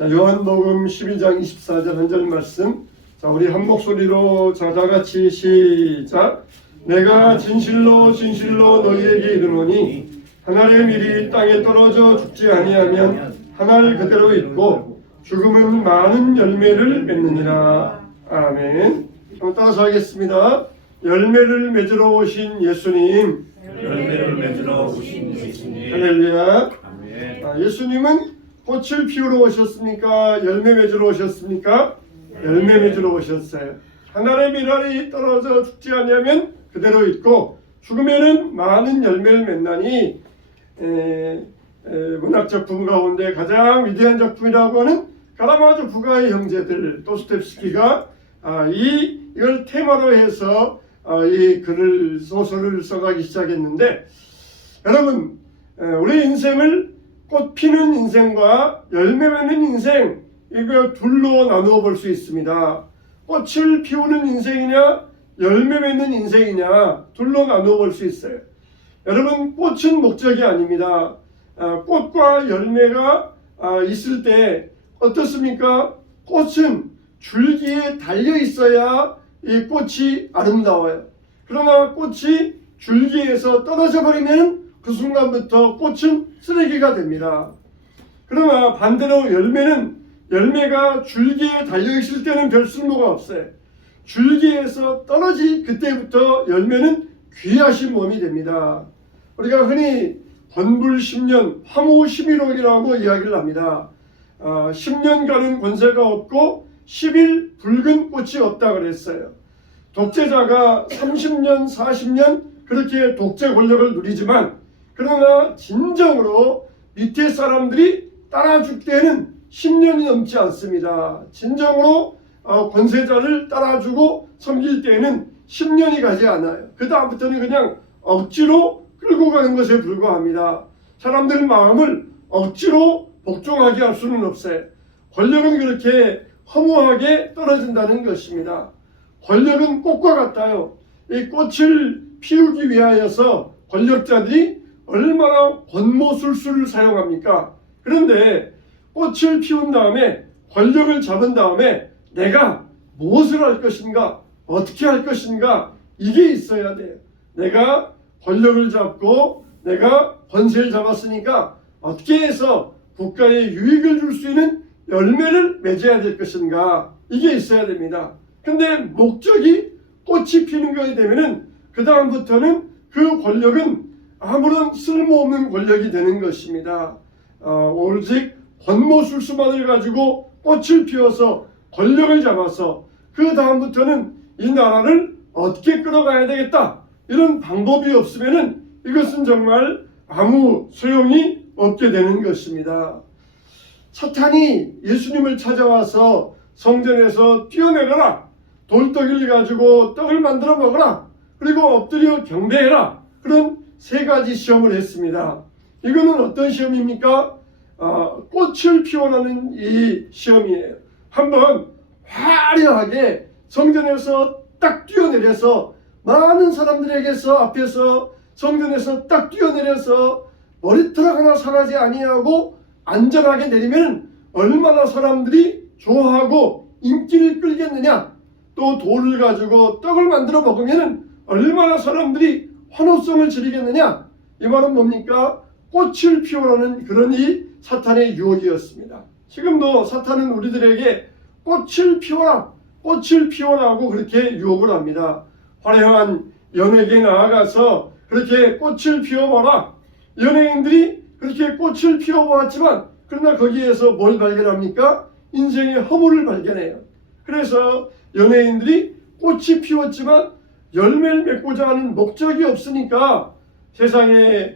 자, 요한복음 12장 24절 한 절 말씀. 자, 우리 한 목소리로 다 같이 시작. 내가 진실로 진실로 너희에게 이르노니 한 알의 밀이 땅에 떨어져 죽지 아니하면 한 알 그대로 있고 죽음은 많은 열매를 맺느니라. 아멘. 그럼 따라서 하겠습니다. 열매를 맺으러 오신 예수님. 열매를 맺으러 오신 예수님. 할렐루야. 아멘. 예수님은 꽃을 피우러 오셨습니까? 열매 맺으러 오셨습니까? 열매 맺으러 오셨어요. 하늘의 밀알이 떨어져 죽지 아니하면 그대로 있고 죽으면은 많은 열매를 맺나니 문학 작품 가운데 가장 위대한 작품이라고 하는 카라마조프가의 형제들 도스토옙스키가 이걸 테마로 해서 이 글을 소설을 써가기 시작했는데, 여러분 우리 인생을 꽃 피는 인생과 열매 맺는 인생, 이거 둘로 나누어 볼 수 있습니다. 꽃을 피우는 인생이냐 열매 맺는 인생이냐 둘로 나누어 볼 수 있어요. 여러분 꽃은 목적이 아닙니다. 꽃과 열매가 있을 때 어떻습니까? 꽃은 줄기에 달려 있어야 이 꽃이 아름다워요. 그러나 꽃이 줄기에서 떨어져 버리면 그 순간부터 꽃은 쓰레기가 됩니다. 그러나 반대로 열매가 줄기에 달려있을 때는 별 쓸모가 없어요. 줄기에서 떨어지 그때부터 열매는 귀하신 몸이 됩니다. 우리가 흔히 권불 10년, 화무 11호이라고 이야기를 합니다. 10년간은 권세가 없고 10일 붉은 꽃이 없다 그랬어요. 독재자가 30년, 40년 그렇게 독재 권력을 누리지만, 그러나 진정으로 밑에 사람들이 따라줄 때는 10년이 넘지 않습니다. 진정으로 권세자를 따라주고 섬길 때는 10년이 가지 않아요. 그 다음부터는 그냥 억지로 끌고 가는 것에 불과합니다. 사람들 마음을 억지로 복종하게 할 수는 없어요. 권력은 그렇게 허무하게 떨어진다는 것입니다. 권력은 꽃과 같아요. 이 꽃을 피우기 위하여서 권력자들이 얼마나 권모술수를 사용합니까? 그런데 꽃을 피운 다음에 권력을 잡은 다음에 내가 무엇을 할 것인가, 어떻게 할 것인가, 이게 있어야 돼요. 내가 권력을 잡고 내가 권세를 잡았으니까 어떻게 해서 국가에 유익을 줄 수 있는 열매를 맺어야 될 것인가, 이게 있어야 됩니다. 근데 목적이 꽃이 피는 것이 되면은 그 다음부터는 그 권력은 아무런 쓸모없는 권력이 되는 것입니다. 오직 권모술수만을 가지고 꽃을 피워서 권력을 잡아서 그 다음부터는 이 나라를 어떻게 끌어가야 되겠다, 이런 방법이 없으면은 이것은 정말 아무 소용이 없게 되는 것입니다. 사탄이 예수님을 찾아와서 성전에서 뛰어내려라, 돌떡이를 가지고 떡을 만들어 먹어라, 그리고 엎드려 경배해라, 그런 세 가지 시험을 했습니다. 이거는 어떤 시험입니까? 꽃을 피워라는 이 시험이에요. 한번 화려하게 성전에서 딱 뛰어내려서 많은 사람들에게서 앞에서 성전에서 딱 뛰어내려서 머리털 하나 상하지 아니하고 안전하게 내리면 얼마나 사람들이 좋아하고 인기를 끌겠느냐, 또 돌을 가지고 떡을 만들어 먹으면 얼마나 사람들이 환호성을 지르겠느냐. 이 말은 뭡니까? 꽃을 피우라는 그런 이 사탄의 유혹이었습니다. 지금도 사탄은 우리들에게 꽃을 피워라, 꽃을 피워라고 그렇게 유혹을 합니다. 화려한 연예계에 나아가서 그렇게 꽃을 피워보라. 연예인들이 그렇게 꽃을 피워보았지만 그러나 거기에서 뭘 발견합니까? 인생의 허물을 발견해요. 그래서 연예인들이 꽃이 피웠지만 열매를 맺고자 하는 목적이 없으니까 세상에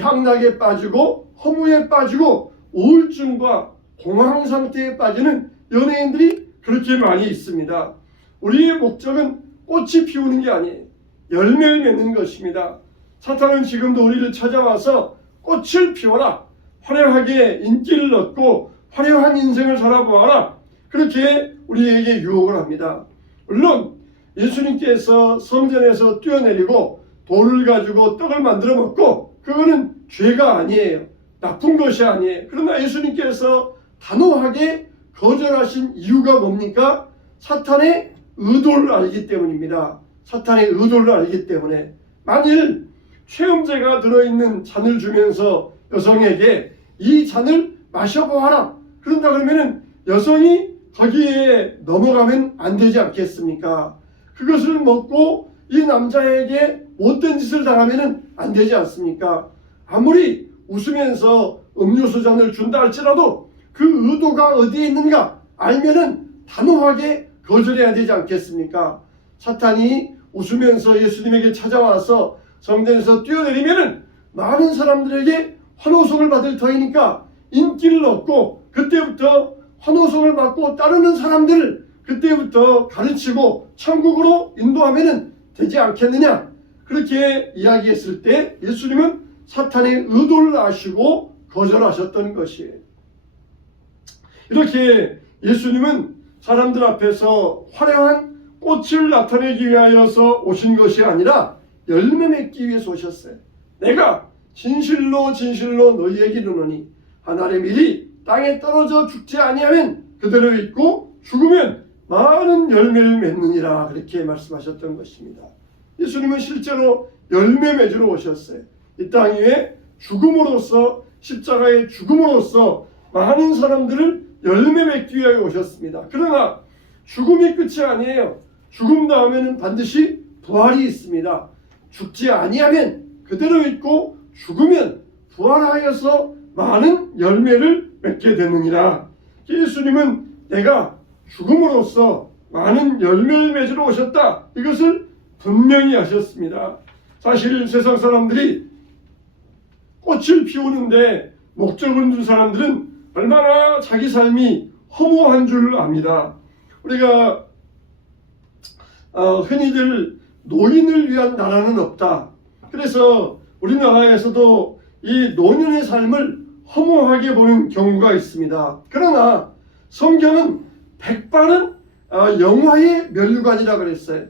향락에 빠지고 허무에 빠지고 우울증과 공황 상태에 빠지는 연예인들이 그렇게 많이 있습니다. 우리의 목적은 꽃이 피우는 게 아니에요. 열매를 맺는 것입니다. 사탄은 지금도 우리를 찾아와서 꽃을 피워라, 화려하게 인기를 얻고 화려한 인생을 살아보아라, 그렇게 우리에게 유혹을 합니다. 물론 예수님께서 성전에서 뛰어내리고 돌을 가지고 떡을 만들어 먹고 그거는 죄가 아니에요. 나쁜 것이 아니에요. 그러나 예수님께서 단호하게 거절하신 이유가 뭡니까? 사탄의 의도를 알기 때문입니다. 사탄의 의도를 알기 때문에 만일 최음제가 들어있는 잔을 주면서 여성에게 이 잔을 마셔보아라 그런다 그러면은 여성이 거기에 넘어가면 안 되지 않겠습니까? 그것을 먹고 이 남자에게 못된 짓을 당하면 안 되지 않습니까? 아무리 웃으면서 음료수 잔을 준다 할지라도 그 의도가 어디에 있는가 알면은 단호하게 거절해야 되지 않겠습니까? 사탄이 웃으면서 예수님에게 찾아와서 성전에서 뛰어내리면은 많은 사람들에게 환호성을 받을 터이니까 인기를 얻고 그때부터 환호성을 받고 따르는 사람들을 그때부터 가르치고 천국으로 인도하면 되지 않겠느냐? 그렇게 이야기했을 때 예수님은 사탄의 의도를 아시고 거절하셨던 것이에요. 이렇게 예수님은 사람들 앞에서 화려한 꽃을 나타내기 위하여서 오신 것이 아니라 열매 맺기 위해서 오셨어요. 내가 진실로 진실로 너희에게 이르노니 한 알의 밀이 땅에 떨어져 죽지 아니하면 그대로 있고 죽으면 많은 열매를 맺느니라 그렇게 말씀하셨던 것입니다. 예수님은 실제로 열매 맺으러 오셨어요. 이 땅 위에 죽음으로써 십자가의 죽음으로써 많은 사람들을 열매 맺기 위하여 오셨습니다. 그러나 죽음이 끝이 아니에요. 죽음 다음에는 반드시 부활이 있습니다. 죽지 아니하면 그대로 있고 죽으면 부활하여서 많은 열매를 맺게 되느니라. 예수님은 내가 죽음으로써 많은 열매를 맺으러 오셨다. 이것을 분명히 하셨습니다. 사실 세상 사람들이 꽃을 피우는데 목적을 둔 사람들은 얼마나 자기 삶이 허무한 줄 압니다. 우리가 흔히들 노인을 위한 나라는 없다. 그래서 우리나라에서도 이 노년의 삶을 허무하게 보는 경우가 있습니다. 그러나 성경은 백발은 영화의 면류관이라 그랬어요.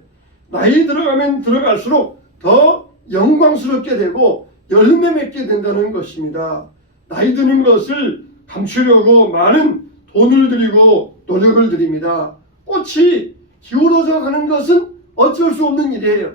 나이 들어가면 들어갈수록 더 영광스럽게 되고 열매 맺게 된다는 것입니다. 나이 드는 것을 감추려고 많은 돈을 들이고 노력을 들입니다. 꽃이 기울어져 가는 것은 어쩔 수 없는 일이에요.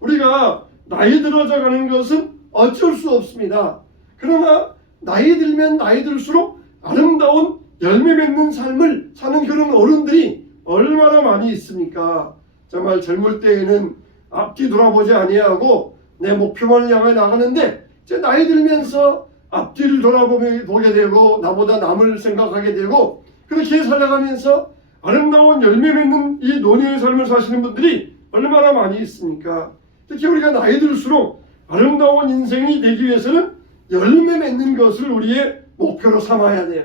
우리가 나이 들어져 가는 것은 어쩔 수 없습니다. 그러나 나이 들면 나이 들수록 아름다운 열매 맺는 삶을 사는 그런 어른들이 얼마나 많이 있습니까? 정말 젊을 때에는 앞뒤 돌아보지 아니하고 내 목표만을 향해 나가는데 이제 나이 들면서 앞뒤를 돌아보게 되고 나보다 남을 생각하게 되고 그렇게 살아가면서 아름다운 열매 맺는 이 노년의 삶을 사시는 분들이 얼마나 많이 있습니까? 특히 우리가 나이 들수록 아름다운 인생이 되기 위해서는 열매 맺는 것을 우리의 목표로 삼아야 돼요.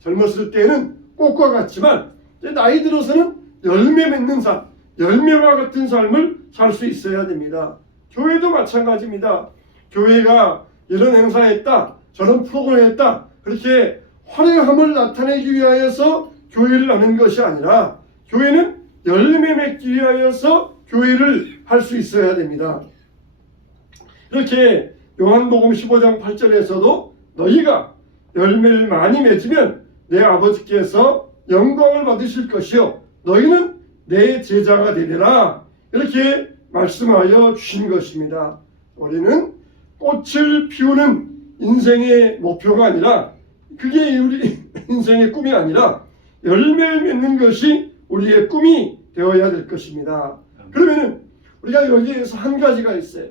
젊었을 때는 꽃과 같지만 이제 나이 들어서는 열매 맺는 삶, 열매와 같은 삶을 살 수 있어야 됩니다. 교회도 마찬가지입니다. 교회가 이런 행사했다, 저런 프로그램을 했다, 그렇게 화려함을 나타내기 위하여서 교회를 하는 것이 아니라 교회는 열매 맺기 위하여서 교회를 할 수 있어야 됩니다. 이렇게 요한복음 15장 8절에서도 너희가 열매를 많이 맺으면 내 아버지께서 영광을 받으실 것이요 너희는 내 제자가 되리라 이렇게 말씀하여 주신 것입니다. 우리는 꽃을 피우는 인생의 목표가 아니라 그게 우리 인생의 꿈이 아니라 열매를 맺는 것이 우리의 꿈이 되어야 될 것입니다. 그러면은 우리가 여기에서 한 가지가 있어요.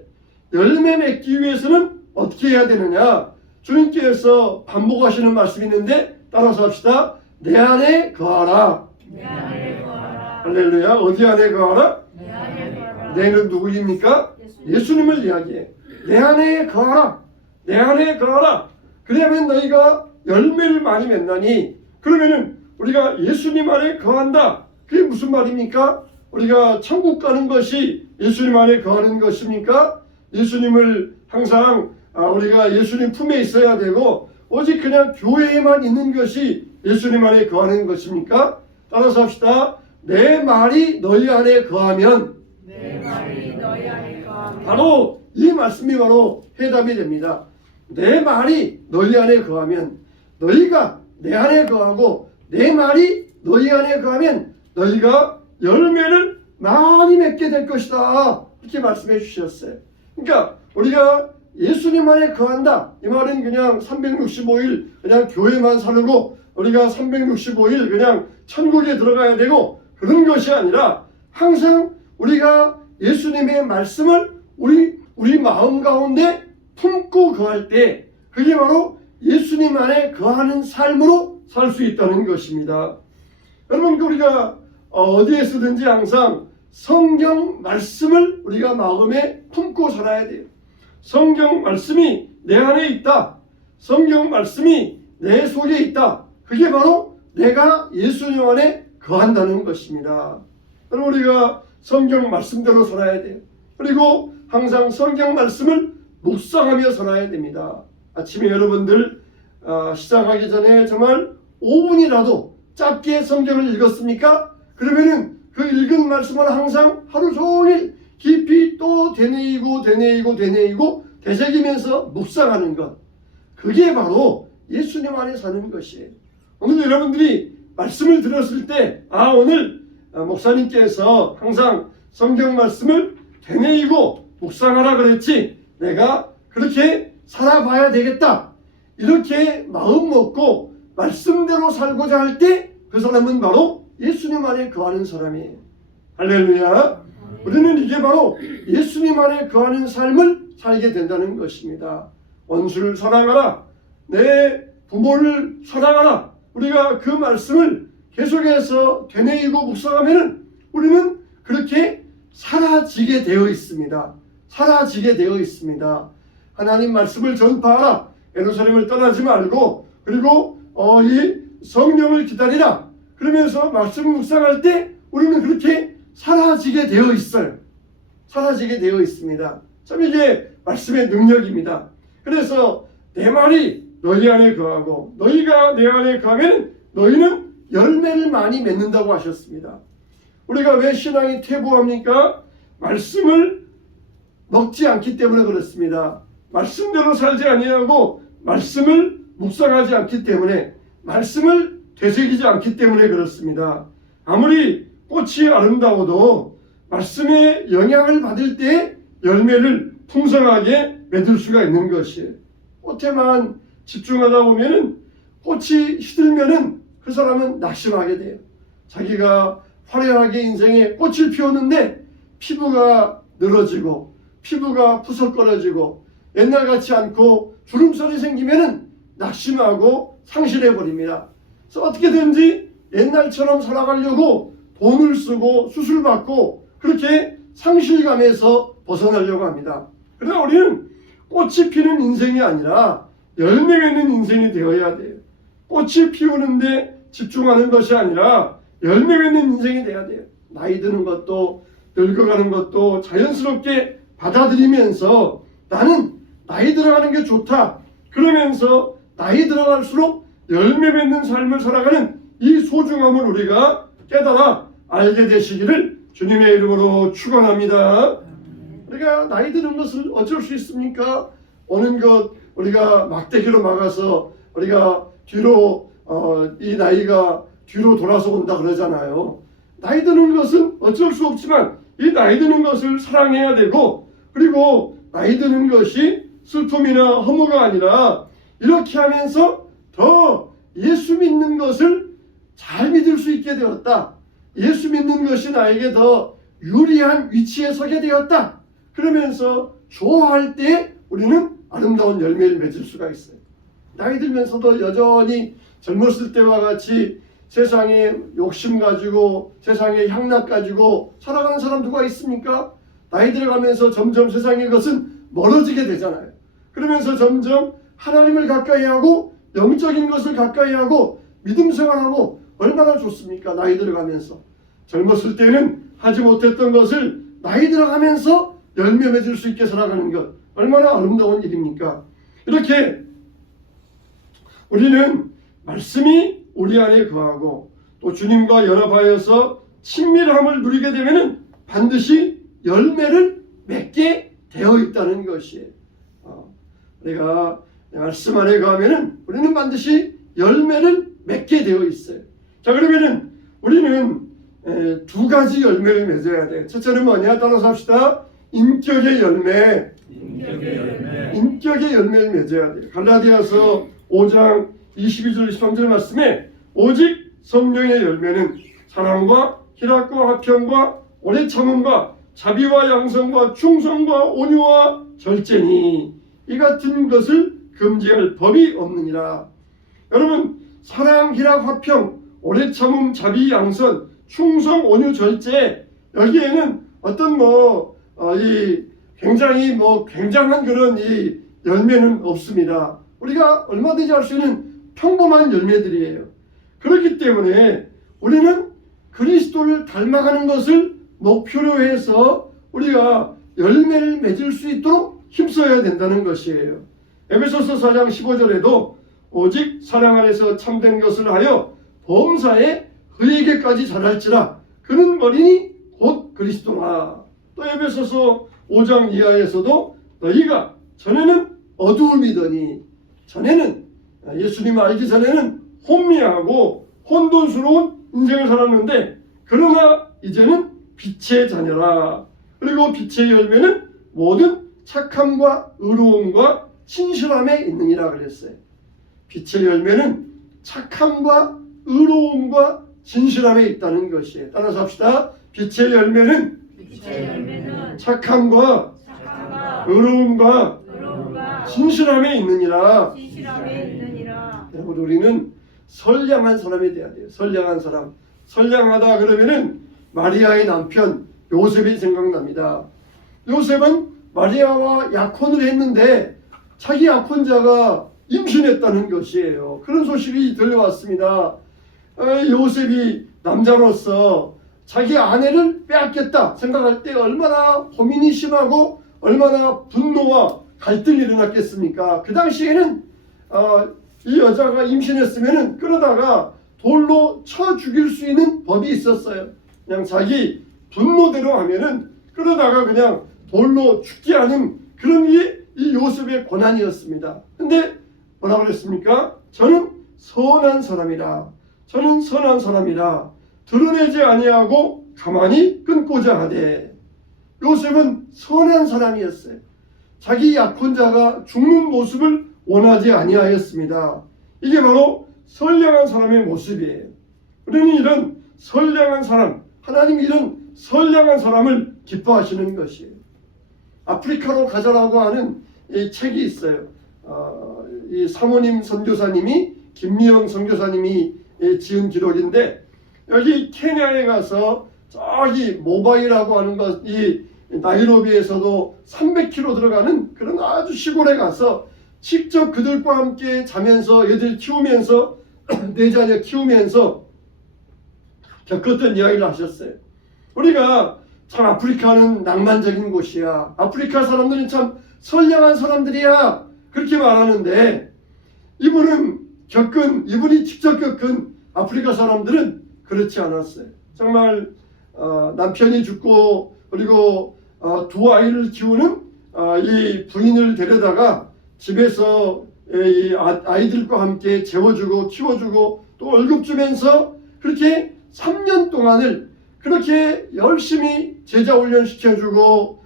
열매 맺기 위해서는 어떻게 해야 되느냐? 주님께서 반복하시는 말씀이 있는데 따라서 합시다. 내 안에 거하라. 내 안에 거하라. 할렐루야. 어디 안에 거하라? 내 안에 거하라. 내는 누구입니까? 예수님을 이야기해. 내 안에 거하라. 내 안에 거하라. 그러면 너희가 열매를 많이 맺나니 그러면은 우리가 예수님 안에 거한다. 그게 무슨 말입니까? 우리가 천국 가는 것이 예수님 안에 거하는 것입니까? 예수님을 항상 우리가 예수님 품에 있어야 되고 오직 그냥 교회에만 있는 것이 예수님 안에 거하는 것입니까? 따라서 합시다. 내 말이 너희 안에 거하면 내 말이 너희 안에 거하면 바로 이 말씀이 바로 해답이 됩니다. 내 말이 너희 안에 거하면 너희가 내 안에 거하고 내 말이 너희 안에 거하면 너희가 열매를 많이 맺게 될 것이다. 이렇게 말씀해 주셨어요. 그러니까 우리가 예수님 안에 거한다. 이 말은 그냥 365일 그냥 교회만 살고 우리가 365일 그냥 천국에 들어가야 되고 그런 것이 아니라 항상 우리가 예수님의 말씀을 우리 마음 가운데 품고 거할 때 그게 바로 예수님 안에 거하는 삶으로 살 수 있다는 것입니다. 여러분 우리가 어디에서든지 항상 성경 말씀을 우리가 마음에 품고 살아야 돼요. 성경 말씀이 내 안에 있다. 성경 말씀이 내 속에 있다. 그게 바로 내가 예수님 안에 거한다는 것입니다. 여러분 우리가 성경 말씀대로 살아야 돼요. 그리고 항상 성경 말씀을 묵상하며 살아야 됩니다. 아침에 여러분들 시작하기 전에 정말 5분이라도 짧게 성경을 읽었습니까? 그러면은 그 읽은 말씀을 항상 하루 종일 깊이 또 되뇌이고 되새기면서 묵상하는 것. 그게 바로 예수님 안에 사는 것이에요. 오늘 여러분들이 말씀을 들었을 때 오늘 목사님께서 항상 성경 말씀을 되뇌이고 묵상하라 그랬지 내가 그렇게 살아봐야 되겠다. 이렇게 마음 먹고 말씀대로 살고자 할 때 그 사람은 바로 예수님 안에 거하는 사람이에요. 할렐루야. 우리는 이게 바로 예수님 안에 거하는 삶을 살게 된다는 것입니다. 원수를 사랑하라. 내 부모를 사랑하라. 우리가 그 말씀을 계속해서 되뇌이고 묵상하면 우리는 그렇게 사라지게 되어 있습니다. 사라지게 되어 있습니다. 하나님 말씀을 전파하라. 예루살렘을 떠나지 말고 그리고 이 성령을 기다리라. 그러면서 말씀을 묵상할 때 우리는 그렇게 사라지게 되어 있어요. 사라지게 되어 있습니다. 참 이게 말씀의 능력입니다. 그래서 내 말이 너희 안에 거하고 너희가 내 안에 거하면 너희는 열매를 많이 맺는다고 하셨습니다. 우리가 왜 신앙이 퇴보합니까? 말씀을 먹지 않기 때문에 그렇습니다. 말씀대로 살지 아니하고 말씀을 묵상하지 않기 때문에 말씀을 되새기지 않기 때문에 그렇습니다. 아무리 꽃이 아름다워도 말씀의 영향을 받을 때 열매를 풍성하게 맺을 수가 있는 것이에요. 꽃에만 집중하다 보면은 꽃이 시들면은 그 사람은 낙심하게 돼요. 자기가 화려하게 인생에 꽃을 피웠는데 피부가 늘어지고 피부가 푸석거려지고 옛날 같지 않고 주름살이 생기면은 낙심하고 상실해 버립니다. 그래서 어떻게든지 옛날처럼 살아가려고 돈을 쓰고 수술받고 그렇게 상실감에서 벗어나려고 합니다. 그러나 우리는 꽃이 피는 인생이 아니라 열매 맺는 인생이 되어야 돼요. 꽃이 피우는데 집중하는 것이 아니라 열매 맺는 인생이 돼야 돼요. 나이 드는 것도 늙어가는 것도 자연스럽게 받아들이면서 나는 나이 들어가는 게 좋다. 그러면서 나이 들어갈수록 열매 맺는 삶을 살아가는 이 소중함을 우리가 깨달아 알게 되시기를 주님의 이름으로 축원합니다. 우리가 나이 드는 것을 어쩔 수 있습니까? 오는 것 우리가 막대기로 막아서 우리가 뒤로 이 나이가 뒤로 돌아서 온다 그러잖아요. 나이 드는 것은 어쩔 수 없지만 이 나이 드는 것을 사랑해야 되고 그리고 나이 드는 것이 슬픔이나 허무가 아니라 이렇게 하면서 더 예수 믿는 것을 잘 믿을 수 있게 되었다. 예수 믿는 것이 나에게 더 유리한 위치에 서게 되었다. 그러면서 좋아할 때 우리는 아름다운 열매를 맺을 수가 있어요. 나이 들면서도 여전히 젊었을 때와 같이 세상에 욕심 가지고 세상에 향락 가지고 살아가는 사람 누가 있습니까? 나이 들어가면서 점점 세상의 것은 멀어지게 되잖아요. 그러면서 점점 하나님을 가까이 하고 영적인 것을 가까이 하고 믿음 생활하고 얼마나 좋습니까? 나이 들어가면서. 젊었을 때는 하지 못했던 것을 나이 들어가면서 열매 맺을 수 있게 살아가는 것 얼마나 아름다운 일입니까? 이렇게 우리는 말씀이 우리 안에 거하고 또 주님과 연합하여서 친밀함을 누리게 되면 반드시 열매를 맺게 되어 있다는 것이에요. 우리가 말씀 안에 거하면 우리는 반드시 열매를 맺게 되어 있어요. 자, 그러면은 우리는 두 가지 열매를 맺어야 돼요. 첫째는 뭐냐? 따라서 합시다. 인격의 열매. 인격의 열매. 인격의 열매를 맺어야 돼요. 갈라디아서 5장 22절 23절 말씀에 오직 성령의 열매는 사랑과 희락과 화평과 오래 참음과 자비와 양성과 충성과 온유와 절제니 이 같은 것을 금지할 법이 없느니라. 여러분, 사랑, 희락, 화평, 오래 참음, 자비, 양선, 충성, 온유, 절제, 여기에는 어떤 굉장히 굉장한 그런 이 열매는 없습니다. 우리가 얼마든지 할 수 있는 평범한 열매들이에요. 그렇기 때문에 우리는 그리스도를 닮아가는 것을 목표로 해서 우리가 열매를 맺을 수 있도록 힘써야 된다는 것이에요. 에베소서 4장 15절에도 오직 사랑 안에서 참된 것을 하여 범사에 의에게까지 자랄지라 그는 머리니 곧 그리스도라. 또 에베소서 5장 이하에서도 너희가 전에는 어두움이더니 전에는 예수님을 알기 전에는 혼미하고 혼돈스러운 인생을 살았는데 그러나 이제는 빛의 자녀라. 그리고 빛의 열매는 모든 착함과 의로움과 신실함에 있느니라 그랬어요. 빛의 열매는 착함과 의로움과 진실함에 있다는 것이에요. 따라서 합시다. 빛의 열매는 착함과 의로움과 진실함에 있느니라. 여러분, 우리는 선량한 사람이 돼야 돼요. 선량한 사람. 선량하다 그러면은 마리아의 남편 요셉이 생각납니다. 요셉은 마리아와 약혼을 했는데 자기 약혼자가 임신했다는 것이에요. 그런 소식이 들려왔습니다. 요셉이 남자로서 자기 아내를 빼앗겠다 생각할 때 얼마나 고민이 심하고 얼마나 분노와 갈등이 일어났겠습니까? 그 당시에는 이 여자가 임신했으면 끌어다가 돌로 쳐 죽일 수 있는 법이 있었어요. 그냥 자기 분노대로 하면은 끌어다가 그냥 돌로 죽게 하는 그런 게 이 요셉의 권한이었습니다. 근데 뭐라고 그랬습니까? 저는 선한 사람이라. 저는 선한 사람이라. 드러내지 아니하고 가만히 끊고자 하되. 요셉은 선한 사람이었어요. 자기 약혼자가 죽는 모습을 원하지 아니하였습니다. 이게 바로 선량한 사람의 모습이에요. 우리는 이런 선량한 사람, 하나님이 이런 선량한 사람을 기뻐하시는 것이에요. 아프리카로 가자라고 하는 이 책이 있어요. 이 사모님 선교사님이 김미영 선교사님이 지은 기록인데 여기 케냐에 가서 저기 모바이라고 하는 것, 이 나이로비에서도 300km 들어가는 그런 아주 시골에 가서 직접 그들과 함께 자면서 애들 키우면서 내 자녀 키우면서 겪었던 이야기를 하셨어요. 우리가 참 아프리카는 낭만적인 곳이야. 아프리카 사람들은 참 선량한 사람들이야. 그렇게 말하는데 이분이 직접 겪은 아프리카 사람들은 그렇지 않았어요. 정말 남편이 죽고 그리고 두 아이를 키우는 이 부인을 데려다가 집에서 이 아이들과 함께 재워주고 키워주고 또 월급 주면서 그렇게 3년 동안을 그렇게 열심히 제자 훈련 시켜주고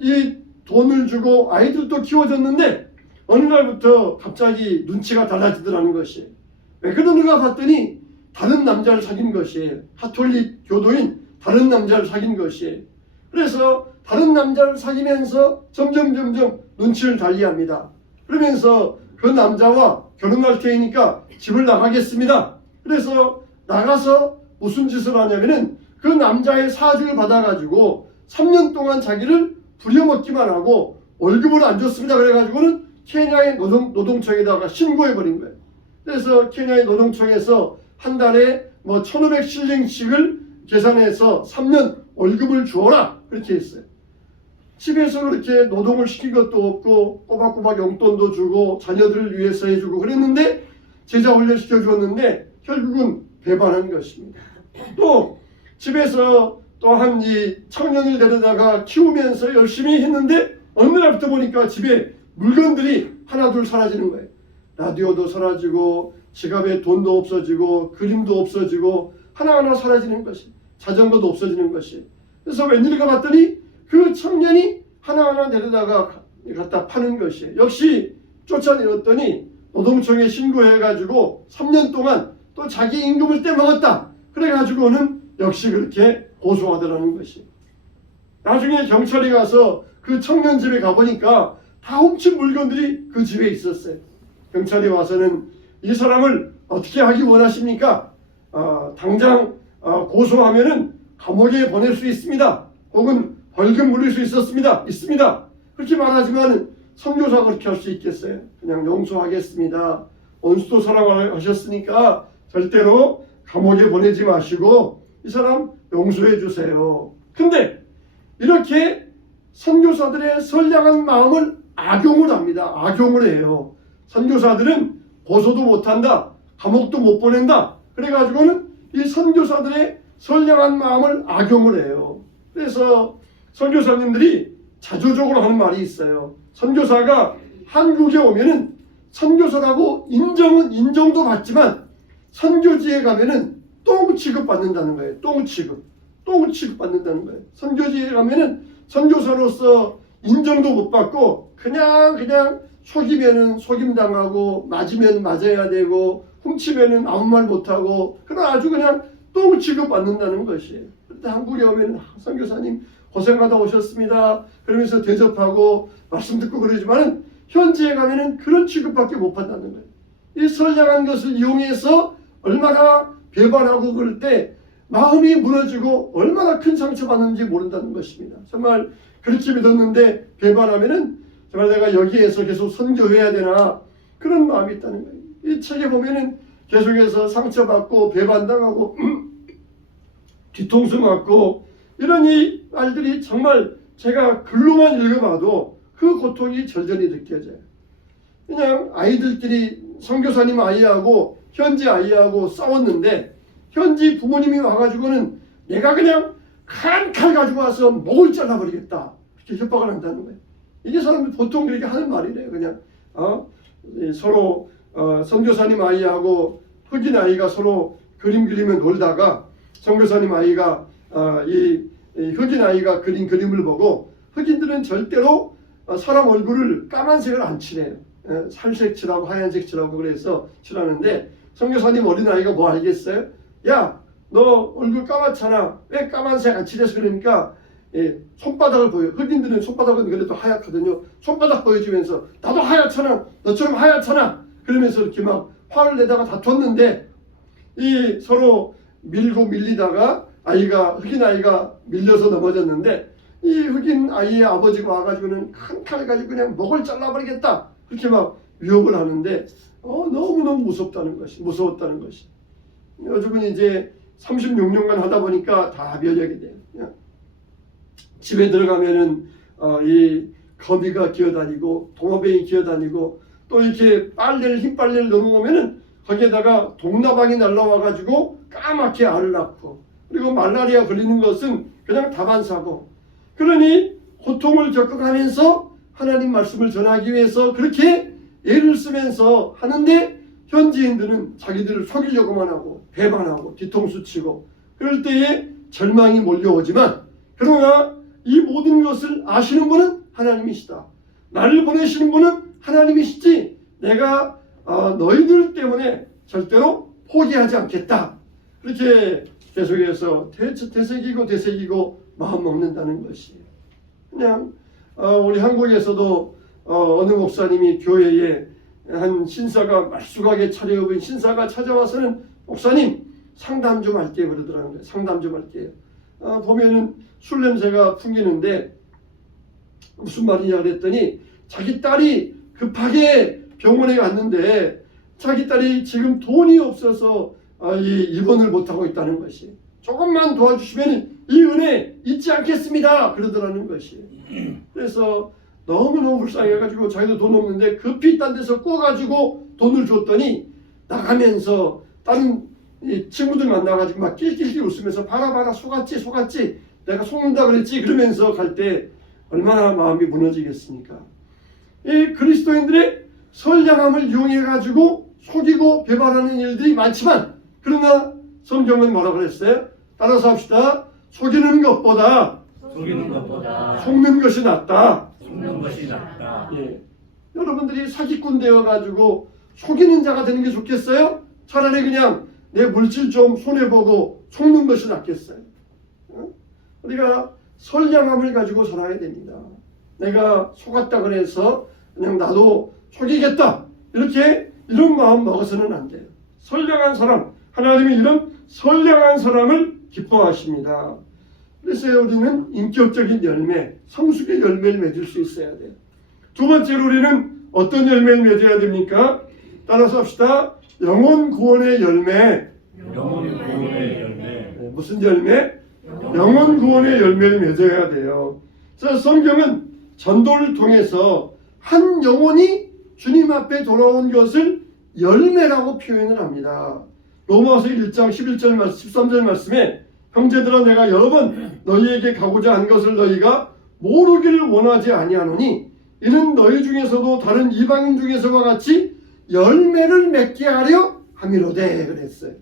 이 돈을 주고 아이들도 키워줬는데 어느 날부터 갑자기 눈치가 달라지더라는 것이에요. 왜 그러는가 봤더니 다른 남자를 사귄 것이에요. 가톨릭 교도인 다른 남자를 사귄 것이에요. 그래서 다른 남자를 사귀면서 점점 눈치를 달리합니다. 그러면서 그 남자와 결혼할 테니까 집을 나가겠습니다. 그래서 나가서 무슨 짓을 하냐면은 그 남자의 사주를 받아가지고 3년 동안 자기를 부려먹기만 하고 월급을 안 줬습니다. 그래가지고는 케냐의 노동청에다가 신고해버린 거예요. 그래서 케냐의 노동청에서 한 달에 1,500실링씩을 계산해서 3년 월급을 주어라 그렇게 했어요. 집에서 그렇게 노동을 시킨 것도 없고 꼬박꼬박 용돈도 주고 자녀들을 위해서 해주고 그랬는데 제자 훈련 시켜주었는데 결국은 배반한 것입니다. 또 집에서 또한 이 청년을 데려다가 키우면서 열심히 했는데 어느 날부터 보니까 집에 물건들이 하나둘 사라지는 거예요. 라디오도 사라지고 지갑에 돈도 없어지고 그림도 없어지고 하나하나 사라지는 것이, 자전거도 없어지는 것이. 그래서 웬일인가 봤더니 그 청년이 하나하나 내려다가 갖다 파는 것이에요. 역시 쫓아내었더니 노동청에 신고해가지고 3년 동안 또 자기 임금을 떼먹었다. 그래가지고는 역시 그렇게 고소하더라는 것이. 나중에 경찰이 가서 그 청년 집에 가보니까 다 훔친 물건들이 그 집에 있었어요. 경찰이 와서는 이 사람을 어떻게 하기 원하십니까? 당장 고소하면은 감옥에 보낼 수 있습니다. 혹은 벌금 물릴 수 있습니다. 그렇게 말하지만 선교사가 그렇게 할 수 있겠어요? 그냥 용서하겠습니다. 원수도 사랑하셨으니까 절대로 감옥에 보내지 마시고 이 사람 용서해 주세요. 근데 이렇게 선교사들의 선량한 마음을 악용을 합니다. 악용을 해요. 선교사들은 고소도 못한다. 감옥도 못 보낸다. 그래가지고는 이 선교사들의 선량한 마음을 악용을 해요. 그래서 선교사님들이 자조적으로 하는 말이 있어요. 선교사가 한국에 오면은 선교사라고 인정도 받지만 선교지에 가면은 똥 취급받는다는 거예요. 똥 취급받는다는 거예요. 선교지에 가면은 선교사로서 인정도 못 받고 그냥 속이면은 속임당하고 맞으면 맞아야 되고 훔치면은 아무 말 못하고 그런 아주 그냥 똥 취급받는다는 것이에요. 그런데 한국에 오면은 선교사님 고생하다 오셨습니다. 그러면서 대접하고 말씀 듣고 그러지만은 현지에 가면은 그런 취급밖에 못 받는다는 거예요. 이 선량한 것을 이용해서 얼마나 배반하고 그럴 때 마음이 무너지고 얼마나 큰 상처받는지 모른다는 것입니다. 정말 그렇게 믿었는데 배반하면은 정말 내가 여기에서 계속 선교해야 되나 그런 마음이 있다는 거예요. 이 책에 보면은 계속해서 상처받고 배반당하고 뒤통수 맞고 이런 이 말들이 정말 제가 글로만 읽어봐도 그 고통이 절절히 느껴져요. 그냥 아이들끼리 선교사님 아이하고 현지 아이하고 싸웠는데 현지 부모님이 와가지고는 내가 그냥 한 칼 가지고 와서 목을 잘라버리겠다 이렇게 협박을 한다는 거예요. 이게 사람들 보통 그렇게 하는 말이래요. 그냥 서로 선교사님 아이하고 흑인 아이가 서로 그림 그리며 놀다가 선교사님 아이가 이 흑인 아이가 그린 그림을 보고 흑인들은 절대로 사람 얼굴을 까만색을 안 칠해요. 살색 칠하고 하얀색 칠하고 그래서 칠하는데 선교사님 어린아이가 뭐 알겠어요? 야, 너 얼굴 까맣잖아. 왜 까만색 안 칠해서 그러니까 손바닥을 보여. 흑인들은 손바닥은 그래도 하얗거든요. 손바닥 보여주면서 나도 하얗잖아. 너처럼 하얗잖아. 그러면서 이렇게 막 화를 내다가 다퉜는데 이 서로 밀고 밀리다가 흑인 아이가 밀려서 넘어졌는데 이 흑인 아이의 아버지가 와가지고는 큰 칼 가지고 그냥 목을 잘라버리겠다 그렇게 막 위협을 하는데 너무너무 무서웠다는 것이. 요즘은 이제 36년간 하다 보니까 다 면역이 돼요. 그냥 집에 들어가면은 이 거미가 기어다니고 도마뱀이 기어다니고 또 이렇게 흰 빨래를 넣어놓으면은 거기에다가 동나방이 날라와가지고 까맣게 알을 낳고 그리고 말라리아 걸리는 것은 그냥 다반사고 그러니 고통을 겪어가면서 하나님 말씀을 전하기 위해서 그렇게 애를 쓰면서 하는데 현지인들은 자기들을 속이려고만 하고 배반하고 뒤통수 치고 그럴 때에 절망이 몰려오지만 그러나 이 모든 것을 아시는 분은 하나님이시다. 나를 보내시는 분은 하나님이시지 내가 너희들 때문에 절대로 포기하지 않겠다. 그렇게 계속해서 되새기고 마음 먹는다는 것이에요. 그냥 우리 한국에서도 어느 목사님이 교회에 한 신사가 말쑥하게 차려입은 신사가 찾아와서는 목사님 상담 좀 할게요 그러더라는 거예요. 상담 좀 할게요. 보면은 술 냄새가 풍기는데 무슨 말이냐 그랬더니 자기 딸이 급하게 병원에 갔는데 자기 딸이 지금 돈이 없어서 이 입원을 못하고 있다는 것이. 조금만 도와주시면 이 은혜 잊지 않겠습니다 그러더라는 것이. 그래서 너무너무 불쌍해가지고 자기도 돈 없는데 급히 딴 데서 꿔가지고 돈을 줬더니 나가면서 다른 친구들 만나가지고 막 낄낄낄 웃으면서 봐라 속았지 내가 속는다 그랬지 그러면서 갈 때 얼마나 마음이 무너지겠습니까. 이 그리스도인들의 선량함을 이용해 가지고 속이고 배반하는 일들이 많지만, 그러나 성경은 뭐라 그랬어요? 따라서 합시다. 속이는 것보다 속이는 것보다 속는 것이 낫다. 속는 것이 낫다. 예. 여러분들이 사기꾼 되어 가지고 속이는 자가 되는 게 좋겠어요? 차라리 그냥 내 물질 좀 손해보고 속는 것이 낫겠어요. 어? 우리가 선량함을 가지고 살아야 됩니다. 내가 속았다 그래서 그냥 나도 속이겠다, 이런 마음 먹어서는 안 돼요. 선량한 사람, 하나님이 이런 선량한 사람을 기뻐하십니다. 그래서 우리는 인격적인 열매, 성숙의 열매를 맺을 수 있어야 돼요. 두 번째로 우리는 어떤 열매를 맺어야 됩니까? 따라서 합시다. 영혼 구원의 열매. 영혼 구원의 열매. 네, 무슨 열매? 영혼 구원의 열매를 맺어야 돼요. 그래서 성경은 전도를 통해서 한 영혼이 주님 앞에 돌아온 것을 열매라고 표현을 합니다. 로마서 1장 11절 13절 말씀에 형제들아 내가 여러 번 너희에게 가고자 한 것을 너희가 모르기를 원하지 아니하노니 이는 너희 중에서도 다른 이방인 중에서와 같이 열매를 맺게 하려 함이로되 그랬어요.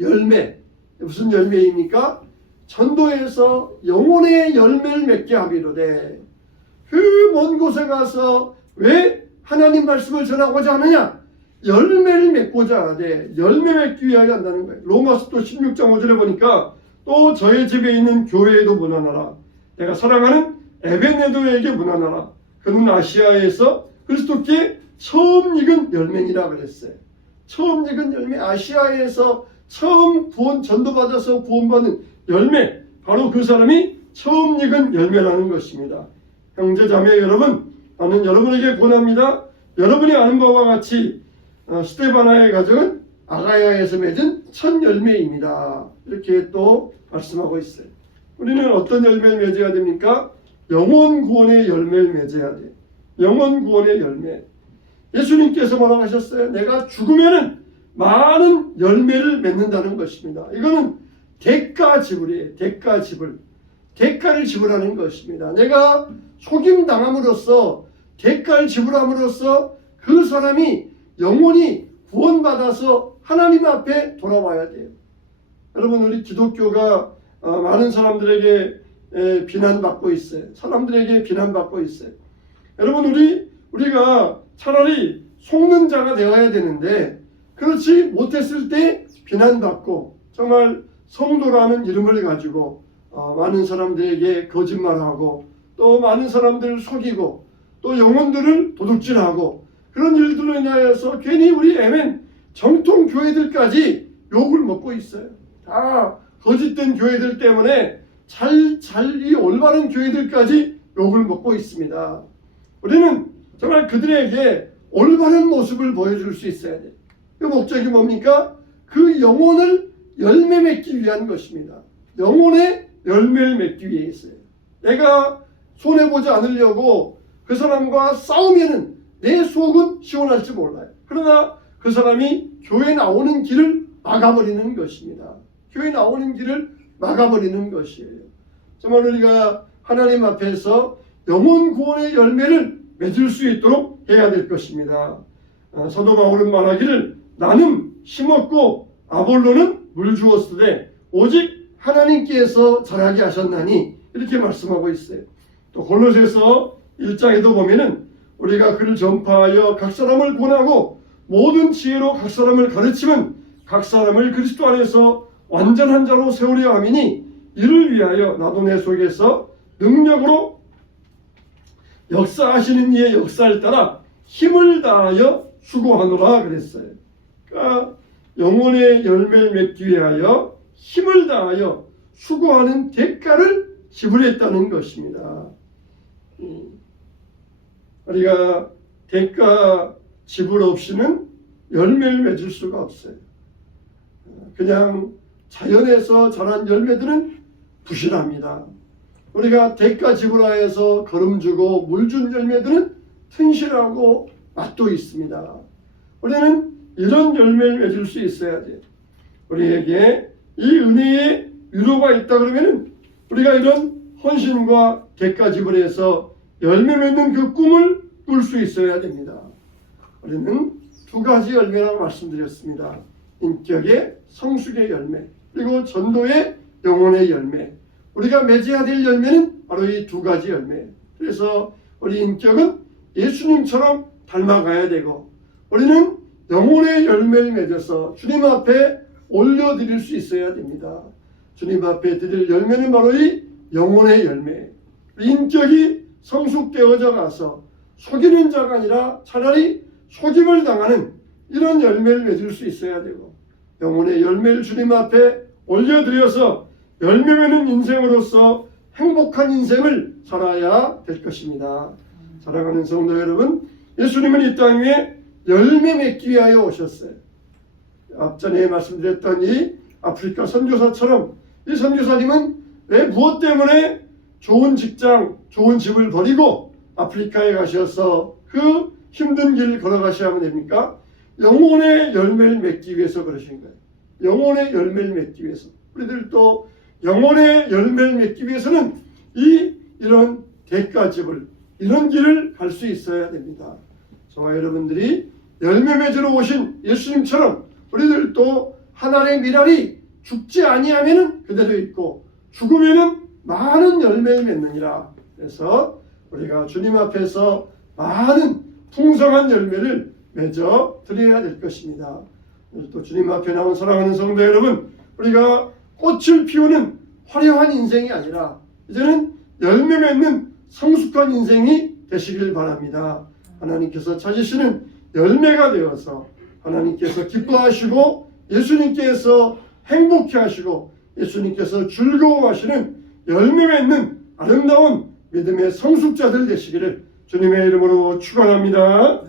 열매, 무슨 열매입니까? 전도에서 영혼의 열매를 맺게 함이로되. 그 먼 곳에 가서 왜 하나님 말씀을 전하고자 하느냐? 열매를 맺고자 하되 열매 맺기 위하여 한다는 거예요. 로마서 또 16장 5절에 보니까 또 저의 집에 있는 교회에도 문안하라. 내가 사랑하는 에베네도에게 문안하라. 그는 아시아에서 그리스도께 처음 익은 열매니라 그랬어요. 처음 익은 열매, 아시아에서 처음 구원 전도받아서 구원받은 열매, 바로 그 사람이 처음 익은 열매라는 것입니다. 형제 자매 여러분, 나는 여러분에게 권합니다. 여러분이 아는 바와 같이 스테바나의 가정은 아가야에서 맺은 첫 열매입니다. 이렇게 또 말씀하고 있어요. 우리는 어떤 열매를 맺어야 됩니까? 영혼 구원의 열매를 맺어야 돼요. 영혼 구원의 열매. 예수님께서 뭐라고 하셨어요? 내가 죽으면은 많은 열매를 맺는다는 것입니다. 이거는 대가 지불이에요. 대가 지불. 대가를 지불하는 것입니다. 내가 속임 당함으로써 대가를 지불함으로써 그 사람이 영혼이 구원받아서 하나님 앞에 돌아와야 돼요. 여러분, 우리 기독교가 많은 사람들에게 비난받고 있어요. 사람들에게 비난받고 있어요. 여러분, 우리가 차라리 속는 자가 되어야 되는데 그렇지 못했을 때 비난받고 정말 성도라는 이름을 가지고 많은 사람들에게 거짓말하고 또 많은 사람들을 속이고 또 영혼들을 도둑질하고 그런 일들로 인하여서 괜히 우리 애맨 정통 교회들까지 욕을 먹고 있어요. 다 거짓된 교회들 때문에 이 올바른 교회들까지 욕을 먹고 있습니다. 우리는 정말 그들에게 올바른 모습을 보여줄 수 있어야 돼요. 그 목적이 뭡니까? 그 영혼을 열매 맺기 위한 것입니다. 영혼의 열매를 맺기 위해서요. 내가 손해보지 않으려고 그 사람과 싸우면은 내 속은 시원할지 몰라요. 그러나 그 사람이 교회 나오는 길을 막아버리는 것입니다. 교회 나오는 길을 막아버리는 것이에요. 정말 우리가 하나님 앞에서 영혼 구원의 열매를 맺을 수 있도록 해야 될 것입니다. 사도 바울은 말하기를 나는 심었고 아볼로는 물 주었으되 오직 하나님께서 자라게 하셨나니 이렇게 말씀하고 있어요. 또 골로새서 1장에도 보면은 우리가 그를 전파하여 각 사람을 권하고 모든 지혜로 각 사람을 가르치면 각 사람을 그리스도 안에서 완전한 자로 세우려 함이니 이를 위하여 나도 내 속에서 능력으로 역사하시는 이의 역사를 따라 힘을 다하여 수고하노라 그랬어요. 그러니까 영혼의 열매를 맺기 위하여 힘을 다하여 수고하는 대가를 지불했다는 것입니다. 우리가 대가 지불 없이는 열매를 맺을 수가 없어요. 그냥 자연에서 자란 열매들은 부실합니다. 우리가 대가 지불하여서 거름주고 물 준 열매들은 튼실하고 맛도 있습니다. 우리는 이런 열매를 맺을 수 있어야 돼요. 우리에게 이 은혜의 위로가 있다 그러면 우리가 이런 헌신과 대가 지불해서 열매 맺는 그 꿈을 꿀 수 있어야 됩니다. 우리는 두 가지 열매라고 말씀드렸습니다. 인격의 성숙의 열매, 그리고 전도의 영혼의 열매. 우리가 맺어야 될 열매는 바로 이 두 가지 열매. 그래서 우리 인격은 예수님처럼 닮아가야 되고, 우리는 영혼의 열매를 맺어서 주님 앞에 올려드릴 수 있어야 됩니다. 주님 앞에 드릴 열매는 바로 이 영혼의 열매. 인격이 성숙되어져 가서 속이는 자가 아니라 차라리 속임을 당하는 이런 열매를 맺을 수 있어야 되고, 영혼의 열매를 주님 앞에 올려드려서 열매 맺는 인생으로서 행복한 인생을 살아야 될 것입니다. 사랑하는 성도 여러분, 예수님은 이 땅 위에 열매 맺기 위하여 오셨어요. 앞전에 말씀드렸던 이 아프리카 선교사처럼 이 선교사님은 왜 무엇 때문에 좋은 직장, 좋은 집을 버리고 아프리카에 가셔서 그 힘든 길을 걸어가셔야 됩니까? 영혼의 열매를 맺기 위해서 그러신 거예요. 영혼의 열매를 맺기 위해서. 우리들도 영혼의 열매를 맺기 위해서는 이런 대가집을, 이런 길을 갈 수 있어야 됩니다. 저와 여러분들이 열매 맺으러 오신 예수님처럼 우리들도 하나의 미랄이 죽지 아니하면은 그대로 있고 죽으면은 많은 열매를 맺느니라. 그래서 우리가 주님 앞에서 많은 풍성한 열매를 맺어 드려야 될 것입니다. 또 주님 앞에 나온 사랑하는 성도 여러분, 우리가 꽃을 피우는 화려한 인생이 아니라 이제는 열매 맺는 성숙한 인생이 되시길 바랍니다. 하나님께서 찾으시는 열매가 되어서 하나님께서 기뻐하시고 예수님께서 행복해 하시고 예수님께서 즐거워하시는 열매 맺는 아름다운 믿음의 성숙자들 되시기를 주님의 이름으로 축원합니다.